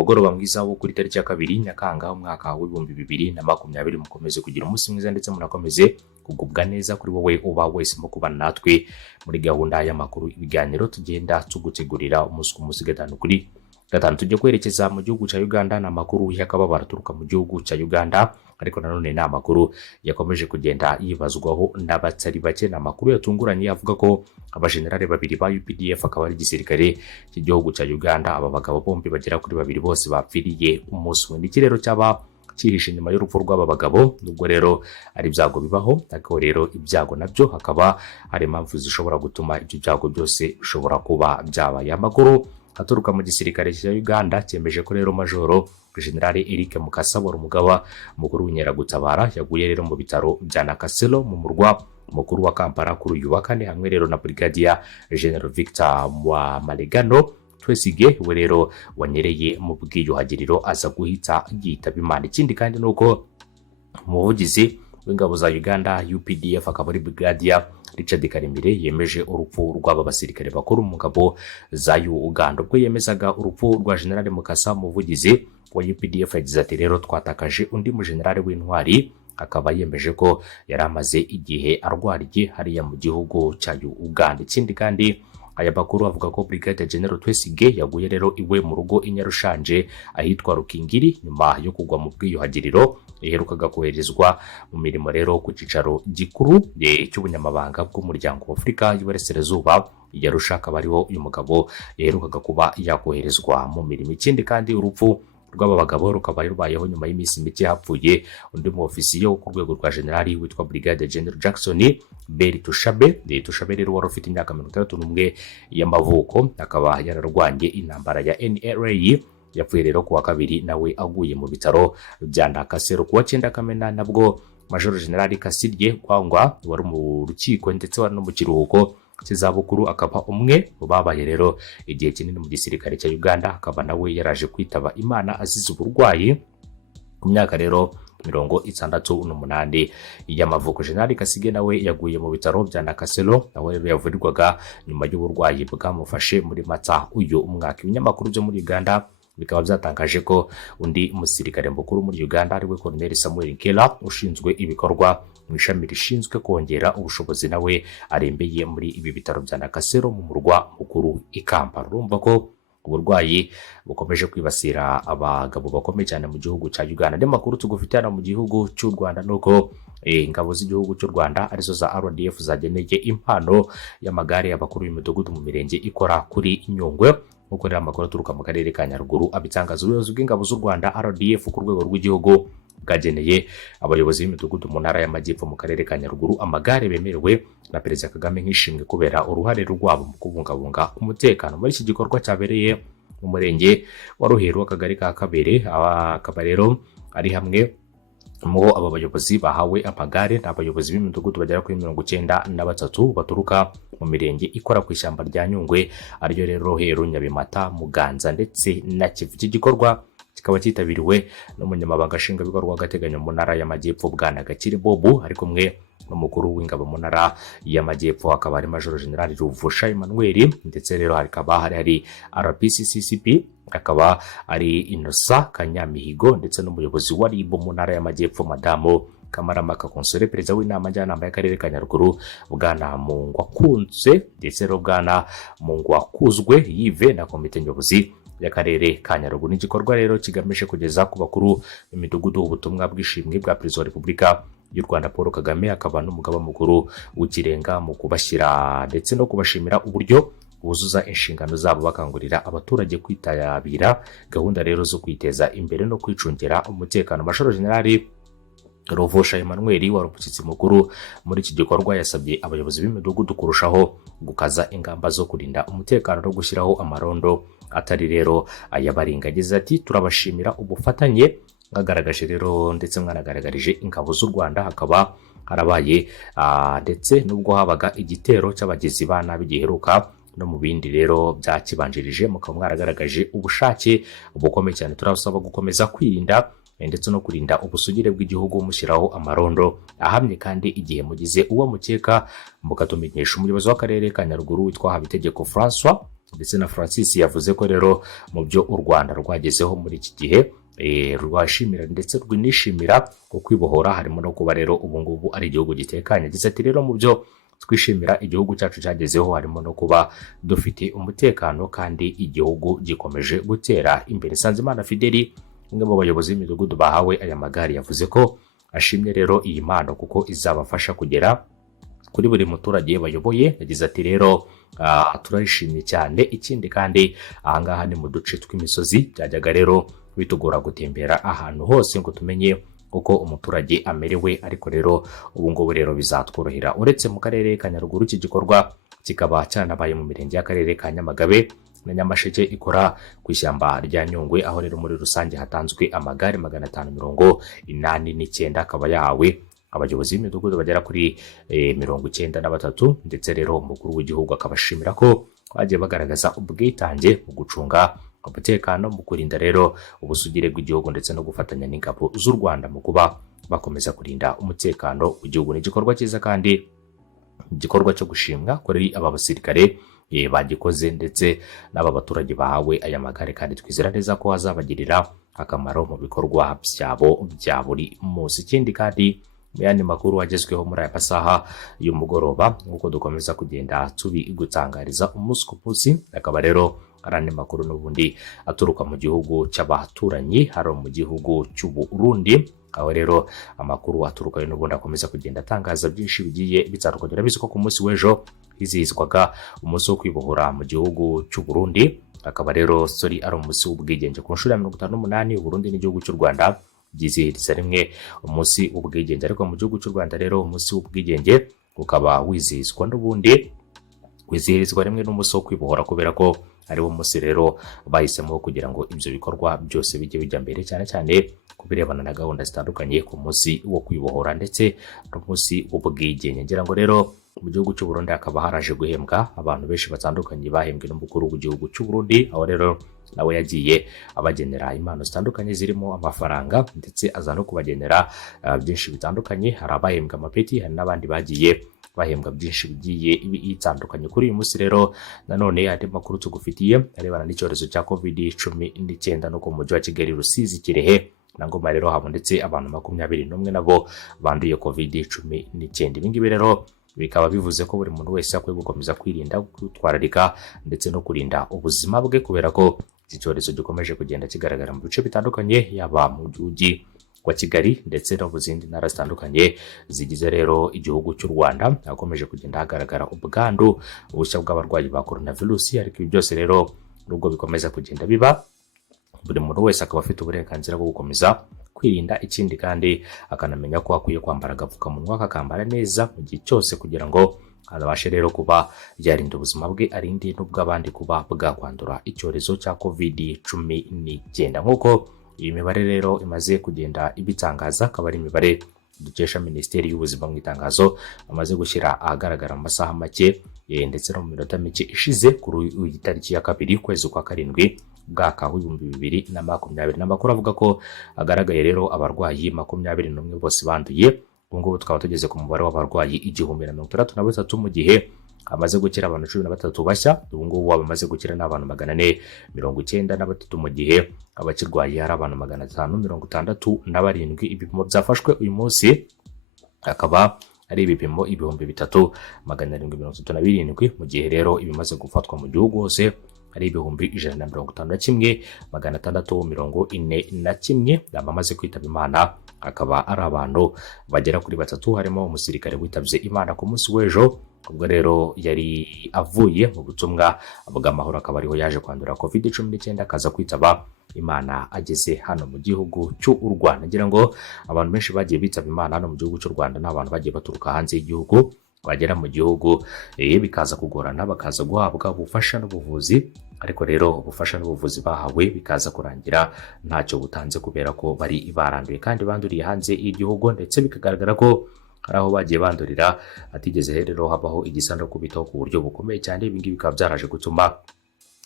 umugoroba mwiza wo kuri tariki ya 2 Nyakanga umwaka wa 2020 mukomeze kugira umunsi mwiza ndetse munakomeze kugubwa neza kuri wowe uba wese mu kubana natwe muri gahunda y'amakuru ibiganiro tugenda tugutegurira umunsi ku munsi gatanu tujye kwerekeza mu gihugu cya Uganda n'amakuru yakababara turuka mu gihugu cya Uganda ariko nanone n'amakuru yakomeje kugenda yibazwaho n'abatari bake n'amakuru yatunguranye avuga ko abajenerali babiri ba UPDF akaba ari gisirikare cy'igihugu cya Uganda aba bagabo bombi bagera kuri babiri bose bapfiriye umunsi w'ikirero cyaba cyihishe nyuma y'urupfu rw'aba bagabo nubwo rero ari ibyago bibaho ariko rero ibyago nabyo hakaba hari impamvu zishobora gutuma ibyo byago byose bishobora kuba byabaye amakuru aturuka mu gisirikare cya Uganda cyemeje ko rero Majoro Gen. Eric Mukasa wari umugaba mukuru w'inkeragutabara yaguye rero mu bitaro bya Nakasero mu murwa mukuru wa Kampala kuri uyu wa kane hamwe rero na Brigadier General Victor Maregano Twesige we rero wanyereye mu bwiyuhagiriro aza guhita yitaba Imana. Ikindi kandi nuko umuvugizi w'ingabo za Uganda UPDF akaba ari Brigadier Richard Karimire yemeje urupfu rw'aba basirikare bakuru mu ngabo za Uganda. Ubwo yemezaga urupfu rwa Gen. Mukasa umuvugizi wa UPDF yagize ati rero twatakaje undi mu generale w'intwari akaba yemeje ko yari amaze igihe arwariye hariya mu gihugu cya Uganda. Ikindi kandi aya bakuru avuga ko Brigadier General Twesige yaguye rero iwe mu rugo Inyarushanje ahitwa Rukingiri nyuma yo kugwa mu bwiyuhagiriro iherukaga koherezwa mu mirimo rero ku cicaro gikuru cy'ubunyamabanga bw'umuryango wa Afurika y'Iburasirazuba Yarusha akaba ariho uyu mugabo yaherukaga kuba yakoherezwa mu mirimo. Ikindi kandi urupfu rw'aba bagabo rukaba rubayeho nyuma y'iminsi mike hapfuye undi mu ofisiye wo ku rwego rwa generali witwa Brigadier General Jackson Tushabe rero wari ufite imyaka 61 y'amavuko akaba yararwanye intambara ya NRA yapfuye rero kuwa kabiri nawe aguye mu bitaro bya Nakasero kuwa 9 Kamena nabwo Major General Kasirye Kwangwa wari mu rukiko ndetse wari no mu kiruhuko cy'izabukuru akaba umwe babaye rero igihe kinini mu gisirikare cya Uganda akaba nawe yaraje kwitaba Imana azize uburwayi ku myaka rero 68 y'amavuko. General Kasige nawe yaguye mu bitaro bya Nakasero nawe rero yavurirwaga nyuma y'uburwayi bwamufashe muri Mata uyu umwaka. Ibinyamakuru byo muri Uganda bikaba byatangaje ko undi musirikare mukuru muri Uganda ariwe Colonel Samuel Nkela ushinzwe ibikorwa mu ishami rishinzwe kongera ubushobozi nawe arembeye muri ibi bitaro bya Nakasero mu murwa mukuru i Kampala. Urumva ko uburwayi bukomeje kwibasira abagabo bakomeye cyane mu gihugu cya Uganda. Andi makuru tugufitana mu gihugu cy'u Rwanda nuko ingabo z'igihugu cy'u Rwanda arizo za RDF zageneye impano y'amagare y'abakuru b'imidugudu mu mirenge ikora kuri Nyungwe uko rero amakuru aturuka mu karere ka Nyaruguru abitangaza ubuyobozi bw'ingabo z'u Rwanda RDF ku rwego rw'igihugu bwageneye abayobozi b'imidugudu mu ntara y'amajyepfo mu karere ka Nyaruguru amagare bemerewe na Perezida Kagame nk'ishimwe kubera uruhare rwabo mu kubungabunga umutekano. Muri iki gikorwa cyabereye mu murenge wa Ruheru akagari ka Kabere akaba rero ari hamwe mu aba bayobozi bahawe amagare n'abayobozi b'imidugudu bagera kuri 93 baturuka mu mirenge ikora ku ishyamba rya Nyungwe ariyo rero Ruheru, Nyabimata, Muganza ndetse na Kivu. Iki gikorwa kikaba cyitabiriwe n'umunyamabanga nshingwabikorwa w'agateganyo mu ntara y'amajyepfo Bwana Gakire Bobu ari kumwe n'umukuru w'ingabo mu ntara y'amajyepfo akaba ari Major General Ruvusha Emmanuel ndetse rero hakaba hari RPCCCP akaba ari Innocent Kanyamihigo ndetse n'umuyobozi wa RIB mu ntara y'amajyepfo Madamu Kamaramaka Konsole, perezida w'inama njyanama y'akarere ka Nyaruguru Bwana Mungwakunze ndetse rero Bwana Mungwakuzwe Yive na komite nyobozi y'akarere ka Nyaruguru. N'igikorwa rero kigamije kugeza ku bakuru b'imidugudu ubutumwa bw'ishimwe bwa Perezida wa Repubulika y'u Rwanda Paul Kagame akaba n'umugaba mukuru w'ikirenga mu kubashyira ndetse no kubashimira uburyo buzuza inshingano zabo bakangurira abaturage kwitabira gahunda rero zo kwiteza imbere no kwicungira umutekano. Major General Ruvusha Emmanuel wari umushyitsi mukuru muri iki gikorwa yasabye abayobozi b'imidugudu kurushaho gukaza ingamba zo kurinda umutekano no gushyiraho amarondo atari rero ayabaringagiza ati turabashimira ubufatanye mwagaragaje rero ndetse mwanagaragarije ingabo z'u Rwanda hakaba harabaye ndetse nubwo habaga igitero cy'abagizi ba nabi giheruka no mu bindi rero byakibanjirije mukaba mwaragaragaje ubushake bukomeye cyane. Turasaba gukomeza kwirinda ndetse no kurinda ubusugire bw'igihugu mushyiraho amarondo ahamye kandi igihe mugize uwo mukeka mukatumenyesha. Umuyobozi w'akarere ka Nyaruguru witwa Habitegeko François ndetse na Francis yavuze ko rero mu byo u Rwanda rwagezeho muri iki gihe rwashimira ndetse rwinishimira kwibohora harimo no kuba rero ubu ngubu ari igihugu gitekanye. Yagize ati rero mu byo twishimira igihugu cyacu cyagezeho harimo no kuba dufite umutekano kandi igihugu gikomeje gutera imbere. Nsanzimana Fideli, umwe mu bayobozi b'imidugudu bahawe aya magare, yavuze ko ashimye rero iyi mpano kuko izabafasha kugera kuri buri muturage bayoboye. Yagize ati rero turishimye cyane, ikindi kandi ahangaha ni mu duce tw'imisozi byajyaga rero bitugora gutembera ahantu hose ngo tumenye uko umuturage amerewe, ariko rero ubu ngubu rero bizatworohera. Uretse mu karere ka Nyaruguru, iki gikorwa kikaba cyanabaye mu mirenge y'akarere ka Nyamagabe na Nyamasheke ikora ku ishyamba rya Nyungwe, aho rero muri rusange hatanzwe amagare 589 akaba yahawe abayobozi b'imidugudu bagera kuri 93, ndetse rero umukuru w'igihugu akabashimira ko bagiye bagaragaza ubwitange mu gucunga umutekano, mu kurinda rero ubusugire bw'igihugu ndetse no gufatanya n'ingabo z'u Rwanda mu kuba bakomeza kurinda umutekano w'igihugu. Ni igikorwa cyiza kandi igikorwa cyo gushimwa kuri aba basirikare bagikoze ndetse n'aba baturage bahawe aya magare, kandi twizera neza ko azabagirira akamaro mu bikorwa byabo bya buri munsi. Ikindi kandi mu yandi makuru agezweho muri aya masaha y'umugoroba, nk'uko dukomeza kugenda tubigutangariza umunsi ku munsi, akaba rero ari andi makuru n'ubundi aturuka mu gihugu cy'abaturanyi, hari mu gihugu cy'u Burundi, aho rero amakuru aturuka n'ubundi akomeza kugenda atangaza byinshi bigiye bitandukanye. Urabizi ko ku munsi w'ejo hizihizwaga umunsi wo kwibohora mu gihugu cy'u Burundi, akaba rero ari umunsi w'ubwigenge ku nshuro ya 58. Burundi n'igihugu cy'u Rwanda byizihiriza rimwe umunsi w'ubwigenge, ariko mu gihugu cy'u Rwanda rero umunsi w'ubwigenge ukaba wizihizwa rimwe n'umunsi wo kwibohora, kubera ko ari wo munsi rero bahisemo kugira ngo ibyo bikorwa byose bijye bijya mbere, cyane cyane ku birebana na gahunda zitandukanye ku munsi wo kwibohora ndetse n'umunsi w'ubwigenge. Ngira ngo rero mu gihugu cy'u Burundi hakaba haraje guhembwa abantu benshi batandukanye bahembwe n'umukuru w'igihugu cy'u Burundi, aho rero nawe yagiye abagenera impano zitandukanye zirimo amafaranga, ndetse aza no kubagenera byinshi bitandukanye. Hari abahembwa amapeti, hari n'abandi bagiye bahembwa byinshi bigiye bitandukanye. Kuri uyu munsi rero nanone andi makuru tugufitiye arebana n'icyorezo cya COVID-19 no ku mujyi wa Kigali, Rusizi, Kirehe na Ngoma rero habonetse abantu 21 nabo banduye COVID-19. Ibingibi rero bikaba bivuze ko buri muntu wese akwiye gukomeza kwirinda, kwitwararika ndetse no kurinda ubuzima bwe, kubera ko iki cyorezo gikomeje kugenda kigaragara mu bice bitandukanye, yaba mu mujyi wa Kigali ndetse no mu zindi ntara zitandukanye zigize rero igihugu cy'u Rwanda. Hakomeje kugenda hagaragara ubwandu bushya bw'abarwayi ba coronavirus, ariko ibi byose rero nubwo bikomeza kugenda biba, buri muntu wese akaba afite uburenganzira bwo gukomeza kwirinda, ikindi kandi akanamenya ko akwiye kwambara agapfukamunwa, akakambara neza mu gihe cyose kugira ngo abashe rero kuba yarinda ubuzima bwe, arinde n'ubw'abandi kuba bwakwandura icyorezo cya COVID-19. Nk'uko iyi mibare rero imaze kugenda ibitangaza, akaba ari imibare dukesha Minisiteri y'Ubuzima mu itangazo bamaze gushyira ahagaragara mu masaha make ndetse no mu minota mike ishize kuri iyi tariki ya 2 kwezi kwa karindwi bwaka w'2020. N'amakuru avuga ko agaragaye rero abarwayi 21 bose banduye. Ubu ngubu tukaba tugeze ku mubare w'abarwayi 1063 mu gihe amaze gukira abantu 13 bashya. Ubu ngubu abamaze gukira n'abantu 493 mu gihe abakirwaye hari abantu 567. Ibipimo byafashwe uyu munsi akaba ari ibipimo 3737, mu gihe rero ibimaze gufatwa mu gihugu hose ari 151,641. Abamaze kwitaba Imana akaba ari abantu bagera kuri 3, harimo umusirikare witabye Imana ku munsi w'ejo, ubwo rero yari avuye mu butumwa bw'amahoro, akaba ariho yaje kwandura COVID-19 akaza kwitaba Imana ageze hano mu gihugu cy'u Rwanda. Ngira ngo abantu benshi bagiye bitaba Imana hano mu gihugu cy'u Rwanda n'abantu bagiye baturuka hanze y'igihugu, bagera mu gihugu bikaza kugorana, bakaza guhabwa ubufasha n'ubuvuzi, ariko rero ubufasha n'ubuvuzi bahawe bikaza kurangira ntacyo butanze, kubera ko bari baranduye kandi banduriye hanze y'igihugu, ndetse bikagaragara ko hari aho bagiye bandurira atigeze rero habaho igisa no kubitaho ku buryo bukomeye cyane. Ibingibi bikaba byaraje gutuma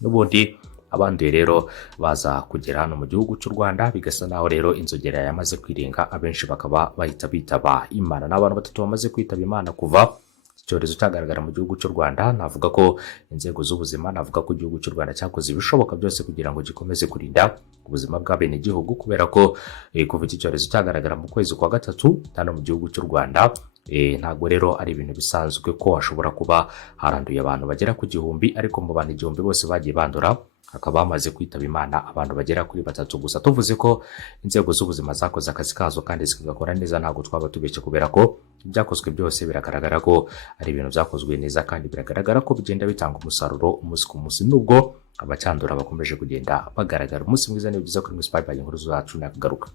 n'ubundi abanduye rero baza kugera hano mu gihugu cy'u Rwanda, bigasa naho rero inzogera yamaze kwirenga, abenshi bakaba bahita bitaba Imana. N'abantu 3 bamaze kwitaba Imana kuva icyorezo cyagaragara mu gihugu cy'u Rwanda, navuga ko inzego z'ubuzima, navuga ko igihugu cy'u Rwanda cyakoze ibishoboka byose kugira ngo gikomeze kurinda ubuzima bw'abenegihugu, kubera ko kuva iki cyorezo cyagaragara mu kwezi kwa gatatu hano mu gihugu cy'u Rwanda, ntabwo rero ari ibintu bisanzwe ko hashobora kuba haranduye abantu bagera ku 1000, ariko mu bantu 1000 bose bagiye bandura hakaba bamaze kwitaba Imana abantu bagera kuri 3 gusa. Tuvuze ko inzego z'ubuzima zakoze akazi kazo kandi zigakora neza, ntabwo twaba tubeshye, kubera ko ibyakozwe byose biragaragara ko ari ibintu byakozwe neza kandi biragaragara ko bigenda bitanga umusaruro umunsi ku munsi, nubwo abacyandura bakomeje kugenda bagaragara. Umunsi mwiza, ni byiza kuri Mwe Spy by inkuru zacu nakagaruka.